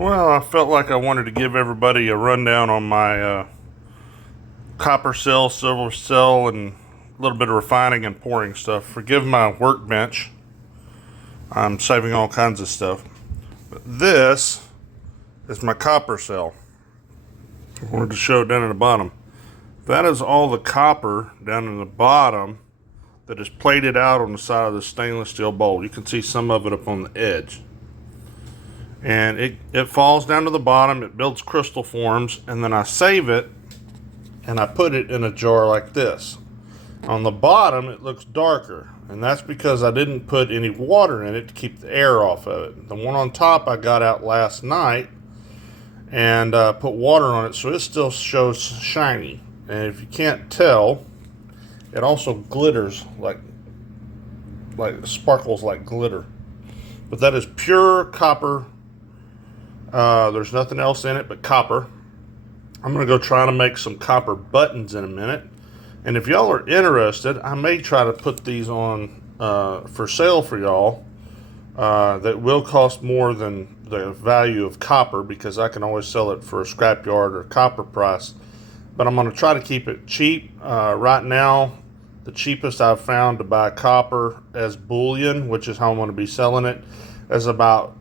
Well, I felt like I wanted to give everybody a rundown on my copper cell, silver cell, and a little bit of refining and pouring stuff. Forgive my workbench. I'm saving all kinds of stuff. But this is my copper cell. I wanted to show it down at the bottom. That is all the copper down in the bottom that is plated out on the side of the stainless steel bowl. You can see some of it up on the edge. And it falls down to the bottom, it builds crystal forms, and then I save it and I put it in a jar like this. On the bottom it looks darker, and that's because I didn't put any water in it to keep the air off of it. The one on top I got out last night and put water on it, so it still shows shiny. And if you can't tell, it also glitters like sparkles like glitter. But that is pure copper. There's nothing else in it but copper. I'm going to go try to make some copper buttons in a minute. And if y'all are interested, I may try to put these on for sale for y'all. That will cost more than the value of copper, because I can always sell it for a scrapyard or copper price. But I'm going to try to keep it cheap. Right now, the cheapest I've found to buy copper as bullion, which is how I'm going to be selling it, is about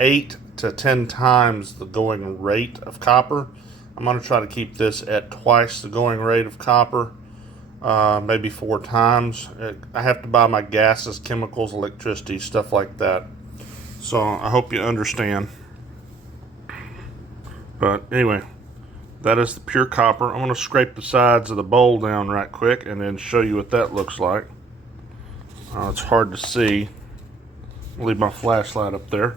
8 to 10 times the going rate of copper. I'm going to try to keep this at twice the going rate of copper, maybe 4 times. I have to buy my gases, chemicals, electricity, stuff like that. So I hope you understand. But anyway, that is the pure copper. I'm going to scrape the sides of the bowl down right quick and then show you what that looks like. It's hard to see. I'll leave my flashlight up there.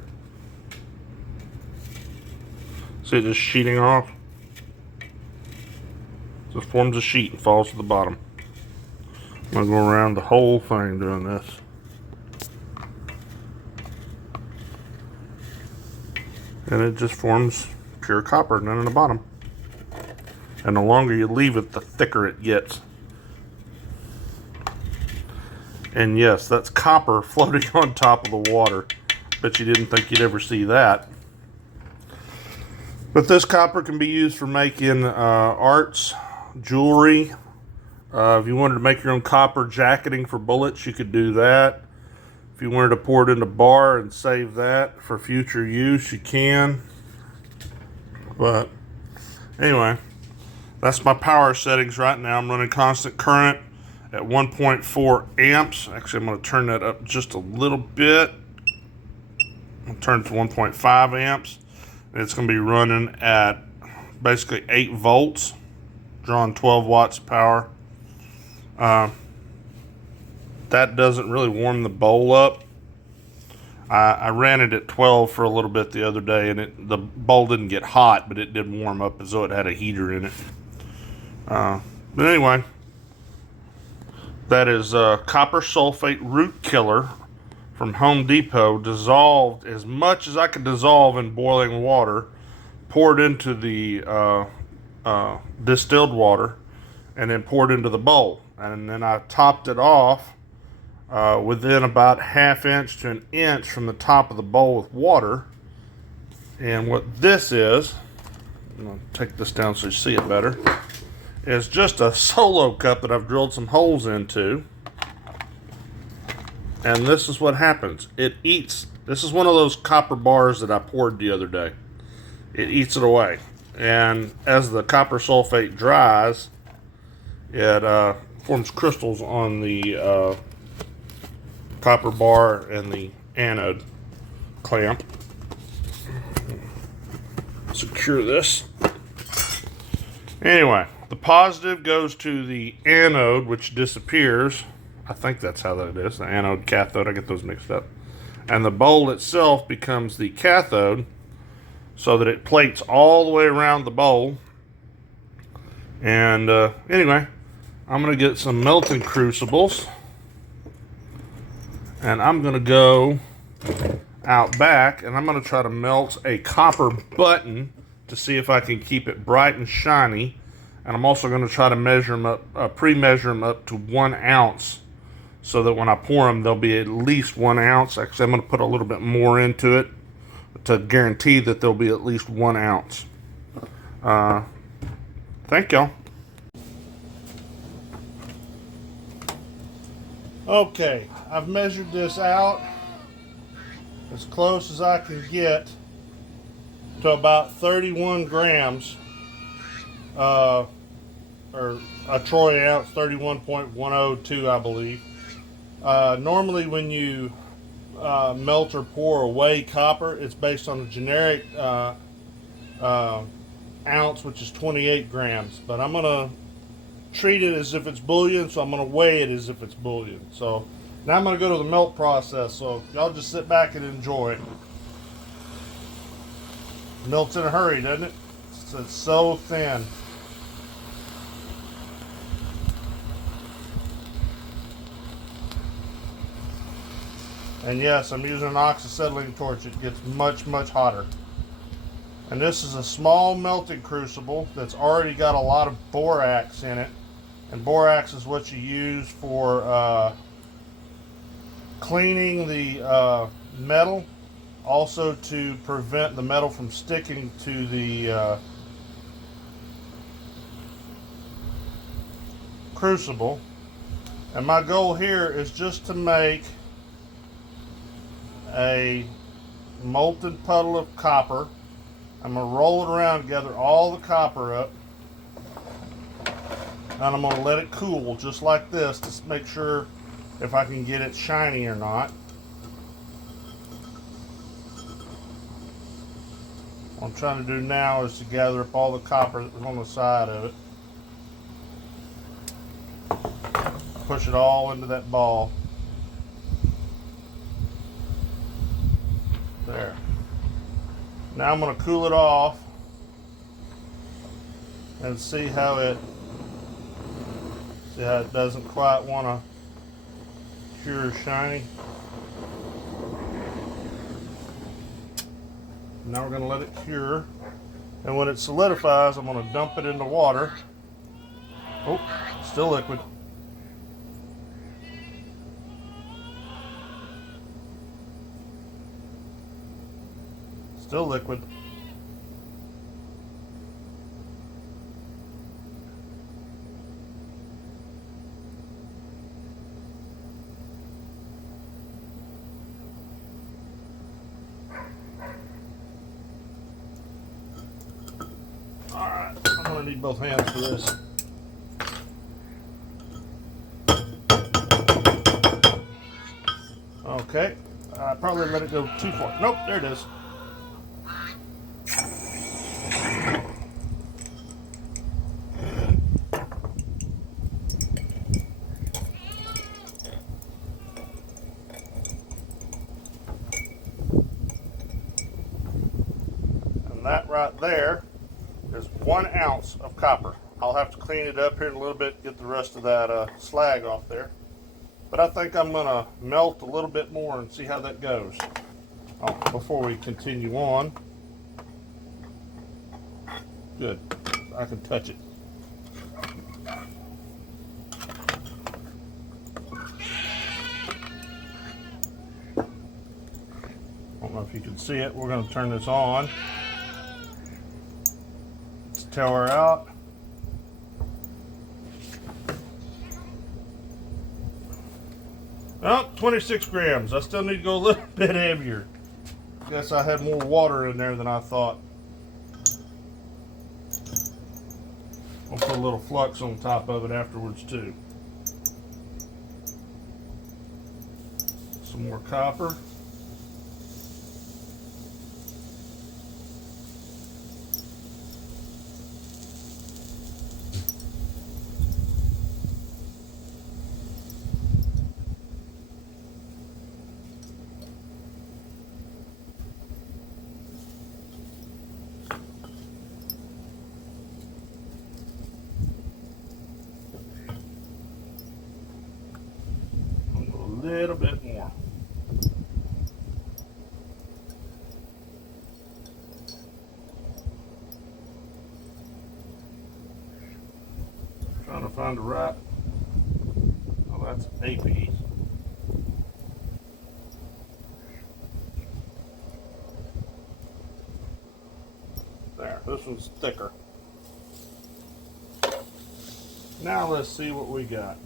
See it just sheeting off? So it forms a sheet and falls to the bottom. I'm going to go around the whole thing doing this. And it just forms pure copper down in the bottom. And the longer you leave it, the thicker it gets. And yes, that's copper floating on top of the water. Bet you didn't think you'd ever see that. But this copper can be used for making arts, jewelry. If you wanted to make your own copper jacketing for bullets, you could do that. If you wanted to pour it in a bar and save that for future use, you can. But anyway, that's my power settings right now. I'm running constant current at 1.4 amps. Actually, I'm going to turn that up just a little bit. I'll turn it to 1.5 amps. And it's going to be running at basically 8 volts, drawing 12 watts of power. That doesn't really warm the bowl up. I ran it at 12 for a little bit the other day, and the bowl didn't get hot, but it did warm up as though it had a heater in it. But anyway, that is copper sulfate root killer from Home Depot, dissolved as much as I could dissolve in boiling water, poured into the distilled water, and then poured into the bowl. And then I topped it off within about 1/2 inch to 1 inch from the top of the bowl with water. And what this is, I'm going to take this down so you see it better, is just a solo cup that I've drilled some holes into. And this is what happens. It eats. This is one of those copper bars that I poured the other day. It eats it away. And as the copper sulfate dries, it forms crystals on the copper bar and the anode clamp. Secure this. Anyway, the positive goes to the anode, which disappears. I think that's how that is, the anode, cathode, I get those mixed up. And the bowl itself becomes the cathode, so that it plates all the way around the bowl. And anyway, I'm going to get some melting crucibles, and I'm going to go out back, and I'm going to try to melt a copper button to see if I can keep it bright and shiny. And I'm also going to try to measure them up, pre-measure them up to 1 ounce, so that when I pour them, they'll be at least 1 ounce. Actually, I'm going to put a little bit more into it. to guarantee that there'll be at least 1 ounce. Thank y'all. Okay, I've measured this out as close as I can get to about 31 grams, or a troy ounce, 31.102, I believe. Normally when you melt or pour or weigh copper, it's based on a generic ounce, which is 28 grams. But I'm going to treat it as if it's bullion, so I'm going to weigh it as if it's bullion. So now I'm going to go to the melt process, so y'all just sit back and enjoy it. Melts in a hurry, doesn't it? It's so thin. And yes, I'm using an oxyacetylene torch. It gets much, much hotter. And this is a small melting crucible that's already got a lot of borax in it. And borax is what you use for cleaning the metal, also to prevent the metal from sticking to the crucible. And my goal here is just to make a molten puddle of copper. I'm going to roll it around, gather all the copper up, and I'm going to let it cool just like this to make sure if I can get it shiny or not. What I'm trying to do now is to gather up all the copper that was on the side of it. Push it all into that ball. There. Now I'm going to cool it off and see how it doesn't quite want to cure shiny. Now we're going to let it cure, and when it solidifies, I'm going to dump it into water. Oh, still liquid. Still liquid. Alright, I'm going to need both hands for this. Okay, I probably let it go too far. Nope, there it is. That right there is 1 ounce of copper. I'll have to clean it up here in a little bit, get the rest of that slag off there. But I think I'm going to melt a little bit more and see how that goes. Oh, before we continue on. Good. I can touch it. I don't know if you can see it. We're going to turn this on. Tell her out. Oh, 26 grams. I still need to go a little bit heavier. Guess I had more water in there than I thought. I'll put a little flux on top of it afterwards too. Some more copper. A little bit more. Trying to find the right. Oh, that's a piece. This one's thicker. Now let's see what we got.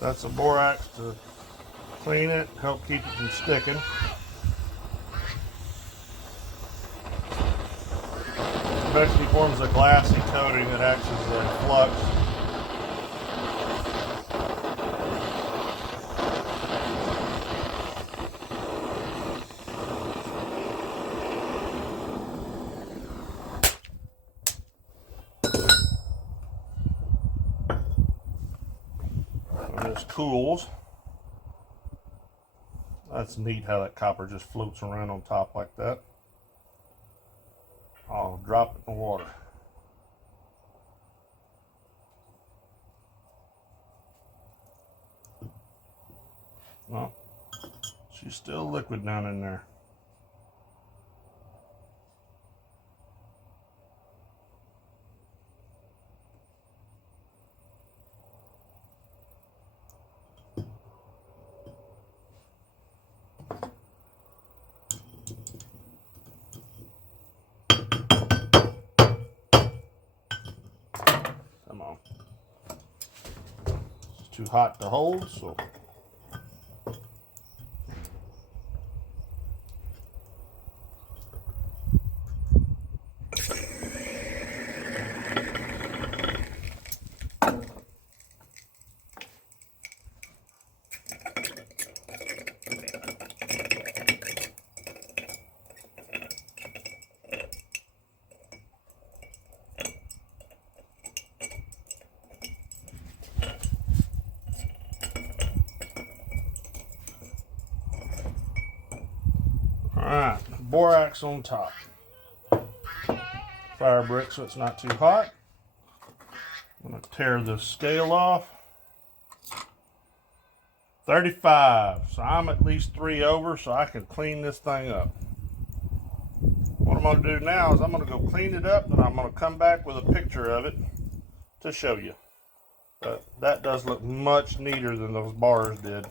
That's a borax to clean it, help keep it from sticking. It basically forms a glassy coating that acts as a flux. This cools. That's neat how that copper just floats around on top like that. I'll drop it in the water. Well, she's still liquid down in there. Come on. It's too hot to hold, so alright, borax on top. Fire brick so it's not too hot. I'm going to tear the scale off. 35. So I'm at least 3 over, so I can clean this thing up. What I'm going to do now is I'm going to go clean it up, and I'm going to come back with a picture of it to show you. But that does look much neater than those bars did.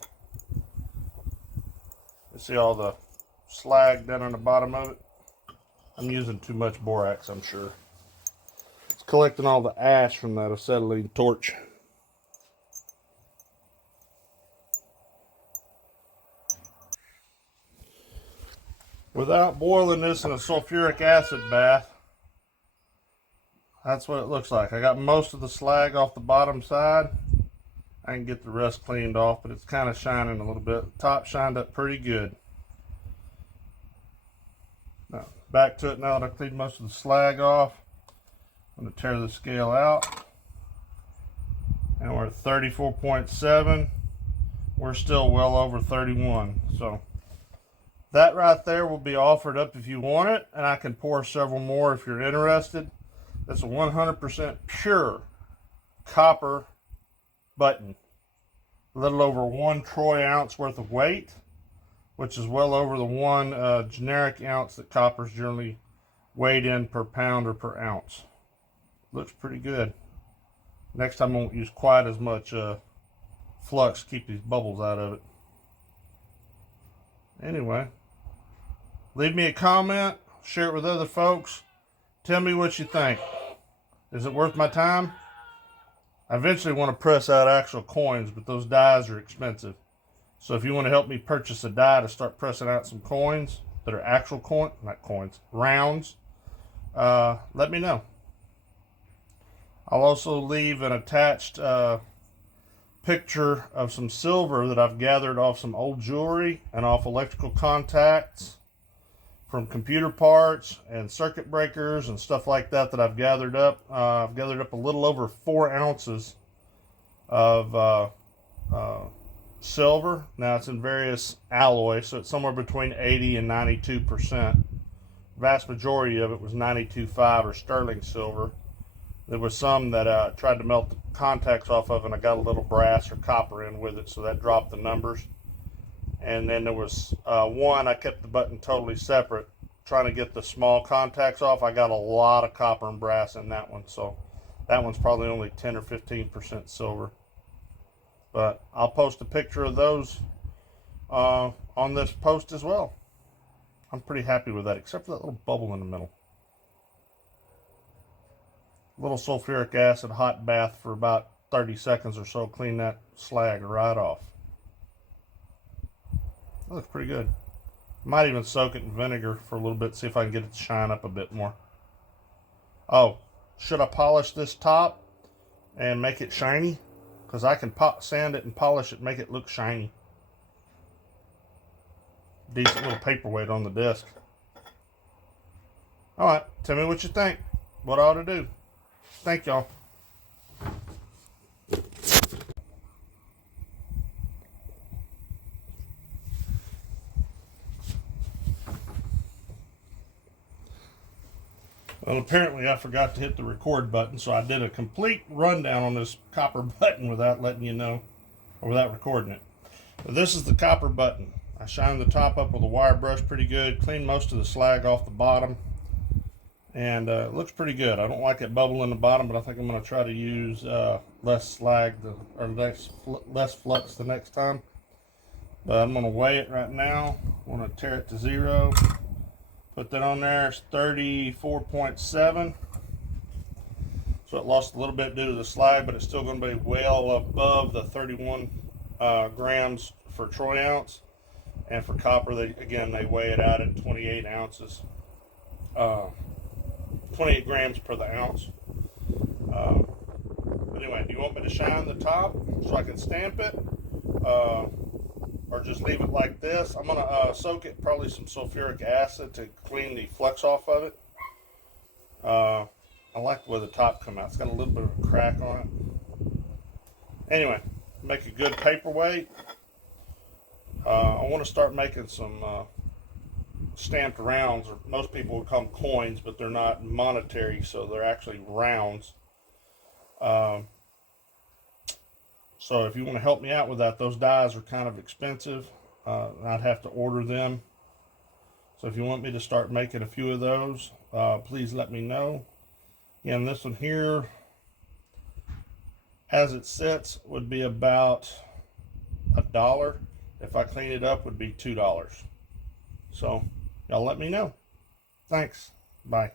You see all the slag down on the bottom of it? I'm using too much borax, I'm sure. It's collecting all the ash from that acetylene torch. Without boiling this in a sulfuric acid bath, that's what it looks like. I got most of the slag off the bottom side. I can get the rest cleaned off, but it's kind of shining a little bit. The top shined up pretty good. Now, back to it now that I cleaned most of the slag off. I'm going to tear the scale out. And we're at 34.7. We're still well over 31. So that right there will be offered up if you want it. And I can pour several more if you're interested. That's a 100% pure copper button. A little over 1 troy ounce worth of weight, which is well over the 1 generic ounce that copper's generally weighed in per pound or per ounce. Looks pretty good. Next time I won't use quite as much flux to keep these bubbles out of it. Anyway, leave me a comment, share it with other folks. Tell me what you think. Is it worth my time? I eventually want to press out actual coins, but those dies are expensive. So if you want to help me purchase a die to start pressing out some coins that are actual rounds, let me know. I'll also leave an attached picture of some silver that I've gathered off some old jewelry and off electrical contacts from computer parts and circuit breakers and stuff like that I've gathered up. I've gathered up a little over 4 ounces of silver. Now it's in various alloys, so it's somewhere between 80 and 92%. Vast majority of it was 92.5 or sterling silver. There was some that I tried to melt the contacts off of, and I got a little brass or copper in with it, so that dropped the numbers. And then there was one, I kept the button totally separate, trying to get the small contacts off. I got a lot of copper and brass in that one, so that one's probably only 10 or 15% silver. But I'll post a picture of those on this post as well. I'm pretty happy with that, except for that little bubble in the middle. Little sulfuric acid hot bath for about 30 seconds or so, clean that slag right off. That looks pretty good. Might even soak it in vinegar for a little bit, see if I can get it to shine up a bit more. Oh, should I polish this top and make it shiny? Because I can sand it and polish it, make it look shiny. Decent little paperweight on the disc. Alright, tell me what you think. What I ought to do. Thank y'all. Well, apparently I forgot to hit the record button, so I did a complete rundown on this copper button without letting you know, or without recording it. But this is the copper button. I shined the top up with a wire brush pretty good, cleaned most of the slag off the bottom, and it looks pretty good. I don't like it bubble in the bottom, but I think I'm going to try to use less slag or less flux the next time. But I'm going to weigh it right now. I'm going to tear it to 0. Put that on there. It's 34.7. So it lost a little bit due to the slag, but it's still going to be well above the 31 grams for troy ounce. And for copper, they weigh it out at 28 ounces. 28 grams per the ounce. But anyway, do you want me to shine the top so I can stamp it? Or just leave it like this? I'm going to soak it probably some sulfuric acid to clean the flux off of it. I like the way the top come out. It's got a little bit of a crack on it. Anyway, make a good paperweight. I want to start making some stamped rounds, or most people would call them coins, but they're not monetary, so they're actually rounds. So if you want to help me out with that, those dies are kind of expensive. I'd have to order them. So if you want me to start making a few of those, please let me know. And this one here, as it sits, would be about $1. If I clean it up, would be $2. So y'all let me know. Thanks. Bye.